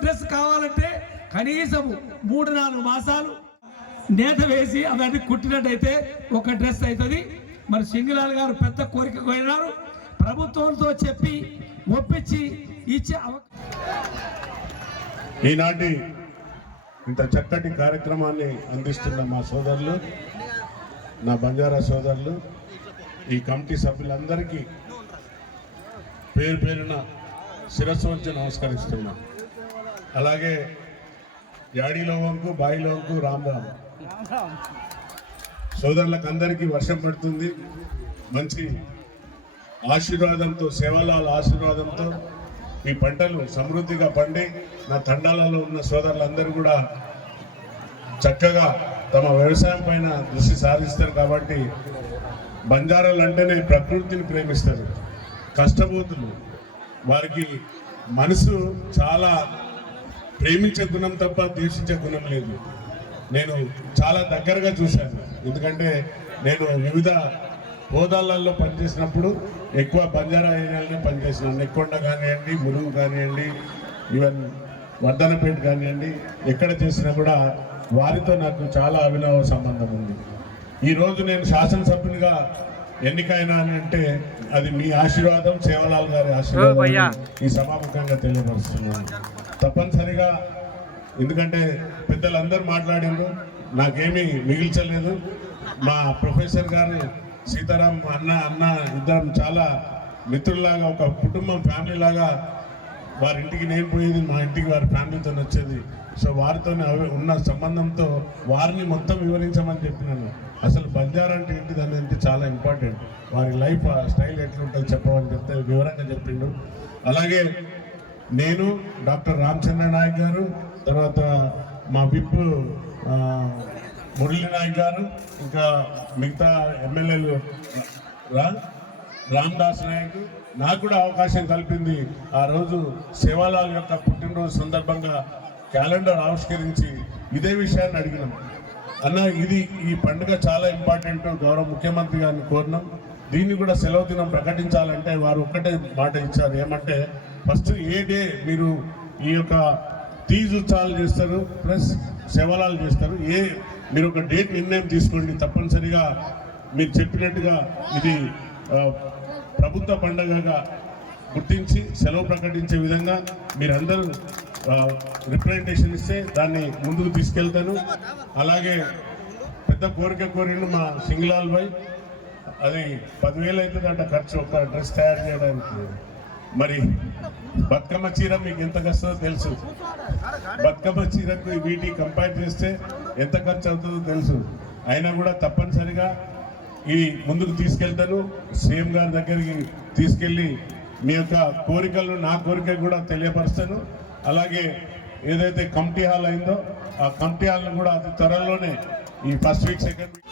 Dress కావాలంటే కనీసం 3-4 మాసాలు నేత వేసి అవన్నీ కుట్టినట్టయితే ఒక డ్రెస్ అవుతుంది. మరి సింగిలాల్ గారు పెద్ద కోరిక కోరినారు, ప్రభుత్వంతో చెప్పి ఒప్పించి ఇచ్చే ఈనాటి ఇంత చక్కటి కార్యక్రమాన్ని అందిస్తున్న మా సోదరులు, నా బంజారా సోదరులు, ఈ కమిటీ సభ్యులందరికీ పేరు పేరున శిరస్సు వంచి నమస్కరిస్తున్నాం. అలాగే యాడిలోవంకు బాయిలోవంకు రామ్ రామ్ సోదరులకు అందరికీ వర్షం పడుతుంది. మంచి ఆశీర్వాదంతో, సేవలాల ఆశీర్వాదంతో ఈ పంటలు సమృద్ధిగా పండి నా తండాలలో ఉన్న సోదరులందరూ కూడా చక్కగా తమ వ్యవసాయం పైన దృష్టి సాధిస్తారు. కాబట్టి బంజారాలు అంటేనే ప్రకృతిని ప్రేమిస్తారు, కష్టపోతులు, వారికి మనసు చాలా ప్రేమించే గుణం తప్ప ద్వేషించే గుణం లేదు. నేను చాలా దగ్గరగా చూశాను, ఎందుకంటే నేను వివిధ హోదాలలో పనిచేసినప్పుడు ఎక్కువ బంజారా ఏరియాలనే పనిచేసినాను. నెక్కొండ కానివ్వండి, ములుగు కానివ్వండి, ఈవెన్ వర్ధనపేట కానివ్వండి, ఎక్కడ చేసినా కూడా వారితో నాకు చాలా అవినవ సంబంధం ఉంది. ఈరోజు నేను శాసనసభ్యునిగా ఎన్నికైనా అంటే అది మీ ఆశీర్వాదం, సేవలాల్ గారి ఆశీర్వాదం ఈ సభాముఖంగా తెలియపరుస్తున్నాను. తప్పనిసరిగా, ఎందుకంటే పెద్దలందరూ మాట్లాడిండ్రు, నాకేమీ మిగిల్చలేదు. మా ప్రొఫెసర్ గారు సీతారాం అన్న ఇద్దరం చాలా మిత్రుల్లాగా, ఒక కుటుంబం, ఫ్యామిలీ లాగా. వారి ఇంటికి నేను పోయేది, మా ఇంటికి వారి ఫ్యామిలీతో వచ్చేది. సో వారితో ఉన్న సంబంధంతో వారిని మొత్తం వివరించమని చెప్పినాను. అసలు బంజారా అంటే ఏంటిది అనేది చాలా ఇంపార్టెంట్, వారి లైఫ్ స్టైల్ ఎట్లుంటుంది చెప్పమని చెప్తే వివరంగా చెప్పిండు. అలాగే నేను, డాక్టర్ రామచంద్ర నాయక్ గారు, తర్వాత మా విప్ మురళీ నాయక్ గారు, ఇంకా మిగతా ఎమ్మెల్యేలు రామ్దాస్ నాయక్ నాకు కూడా అవకాశం కల్పింది. ఆ రోజు సేవాలాల్ యొక్క పుట్టినరోజు సందర్భంగా క్యాలెండర్ ఆవిష్కరించి ఇదే విషయాన్ని అడిగినాం. అన్న, ఈ పండుగ చాలా ఇంపార్టెంట్, గౌరవ ముఖ్యమంత్రి గారిని కోరినాం, దీన్ని కూడా సెలవు దినం ప్రకటించాలంటే వారు ఒక్కటే మాట ఇచ్చారు. ఏమంటే ఫస్ట్ ఏ డే మీరు ఈ యొక్క తీజ్ ఉత్సవాలు చేస్తారు ప్లస్ సేవలాలు చేస్తారు, మీరు ఒక డేట్ నిర్ణయం తీసుకోండి, తప్పనిసరిగా మీరు చెప్పినట్టుగా ఇది ప్రభుత్వ పండుగగా గుర్తించి సెలవు ప్రకటించే విధంగా మీరందరూ రిప్రజెంటేషన్ ఇస్తే దాన్ని ముందుకు తీసుకెళ్తాను. అలాగే పెద్ద కోరిక కోరిండు మా సింగిలాల్ భాయ్, అది 10,000 అవుతుందంట ఖర్చు ఒక డ్రెస్ తయారు చేయడానికి. మరి బతుకమ్మ చీర మీకు ఎంత కష్టమో తెలుసు, బతుకమ్మ చీరకు వీటికి కంపేర్ చేస్తే ఎంత ఖర్చు అవుతుందో తెలుసు. అయినా కూడా తప్పనిసరిగా ఈ ముందుకు తీసుకెళ్తాను. సీఎం గారి దగ్గరికి తీసుకెళ్ళి మీ యొక్క కోరికలను, నా కోరిక కూడా తెలియపరుస్తాను. అలాగే ఏదైతే కమిటీ హాల్ అయిందో ఆ కమిటీ హాల్ను కూడా అతి త్వరలోనే ఈ ఫస్ట్ వీక్, సెకండ్ వీక్